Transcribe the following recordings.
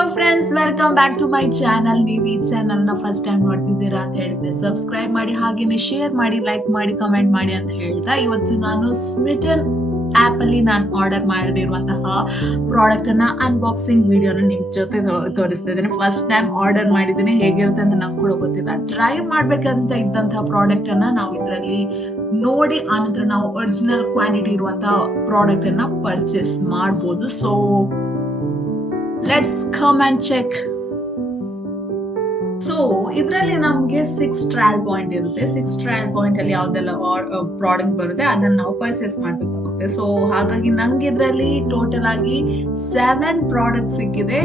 Hello friends, welcome back to my channel. ನೀವು ಈ ಚಾನಲ್ನ ಫಸ್ಟ್ ಟೈಮ್ ನೋಡ್ತಿದ್ದೀರಾ ಅಂತ ಹೇಳಿದ್ರೆ ಸಬ್ಸ್ಕ್ರೈಬ್ ಮಾಡಿ, ಹಾಗೇನೆ ಶೇರ್ ಮಾಡಿ, ಲೈಕ್ ಮಾಡಿ, ಕಮೆಂಟ್ ಮಾಡಿ ಅಂತ ಹೇಳ್ತಾ ಇವತ್ತು ನಾನು ಸ್ಮಿಟನ್ ಆಪ್ ಅಲ್ಲಿ ನಾನು ಆರ್ಡರ್ ಮಾಡಿರುವಂತಹ ಪ್ರಾಡಕ್ಟ್ ಅನ್ನ ಅನ್ಬಾಕ್ಸಿಂಗ್ ವಿಡಿಯೋನ ನಿಮ್ ಜೊತೆ ತೋರಿಸ್ತಾ ಇದ್ದೇನೆ. ಫಸ್ಟ್ ಟೈಮ್ ಆರ್ಡರ್ ಮಾಡಿದ್ದೀನಿ, ಹೇಗಿರುತ್ತೆ ಅಂತ ನಂಗೆ ಕೂಡ ಗೊತ್ತಿಲ್ಲ. ಟ್ರೈ ಮಾಡ್ಬೇಕಂತ ಇದ್ದಂತಹ ಪ್ರಾಡಕ್ಟ್ ಅನ್ನ ನಾವು ಇದರಲ್ಲಿ ನೋಡಿ ಆನಂತರ ನಾವು ಒರಿಜಿನಲ್ ಕ್ವಾಂಟಿಟಿ ಇರುವಂತಹ ಪ್ರಾಡಕ್ಟ್ ಅನ್ನ ಪರ್ಚೇಸ್ ಮಾಡಬಹುದು. So let's come and check. So ಇದರಲ್ಲಿ ನಮ್ಗೆ 6 ಟ್ರಯಲ್ ಪಾಯಿಂಟ್ ಇರುತ್ತೆ. 6 ಟ್ರಯಲ್ ಪಾಯಿಂಟ್ ಅಲ್ಲಿ ಯಾವ್ದೆಲ್ಲ ಪ್ರಾಡಕ್ಟ್ ಬರುತ್ತೆ ಅದನ್ನ ನಾವು ಪರ್ಚೇಸ್ ಮಾಡ್ಬೇಕಾಗುತ್ತೆ. ಸೊ ಹಾಗಾಗಿ ನಂಗೆ ಇದರಲ್ಲಿ ಟೋಟಲ್ ಆಗಿ 7 ಪ್ರಾಡಕ್ಟ್ ಸಿಕ್ಕಿದೆ.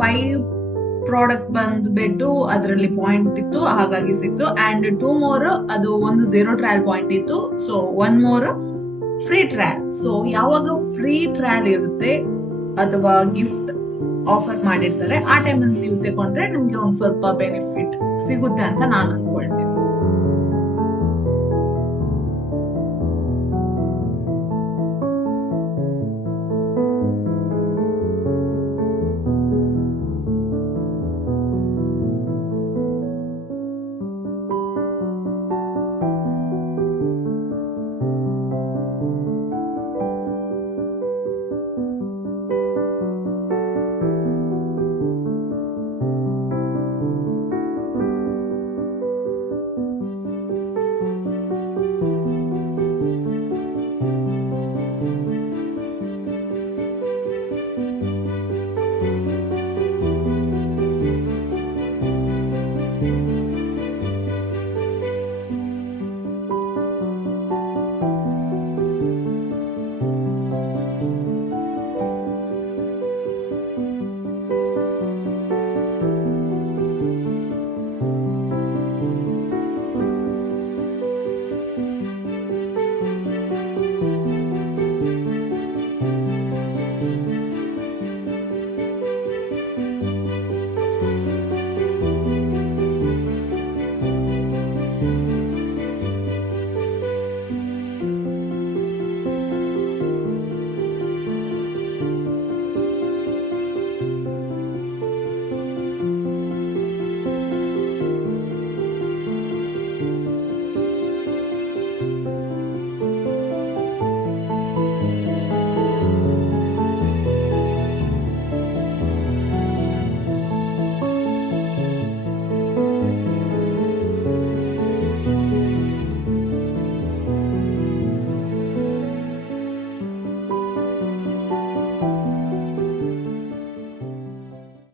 5 ಪ್ರಾಡಕ್ಟ್ ಬಂದ್ಬಿಟ್ಟು ಅದರಲ್ಲಿ ಪಾಯಿಂಟ್ ಇತ್ತು, ಹಾಗಾಗಿ ಸಿಕ್ತು. ಅಂಡ್ 2 ಮೋರ್ ಅದು ಒಂದು 0 ಟ್ರಯಲ್ ಪಾಯಿಂಟ್ ಇತ್ತು. So 1 more free trial. So ಯಾವಾಗ ಫ್ರೀ ಟ್ರಯಲ್ ಇರುತ್ತೆ ಅಥವಾ ಗಿಫ್ಟ್ ಆಫರ್ ಮಾಡಿರ್ತಾರೆ ಆ ಟೈಮಲ್ಲಿ ನೀವು ತಗೊಂಡ್ರೆ ನಿಮ್ಗೆ ಒಂದ್ ಸ್ವಲ್ಪ ಬೆನಿಫಿಟ್ ಸಿಗುತ್ತೆ ಅಂತ ನಾನು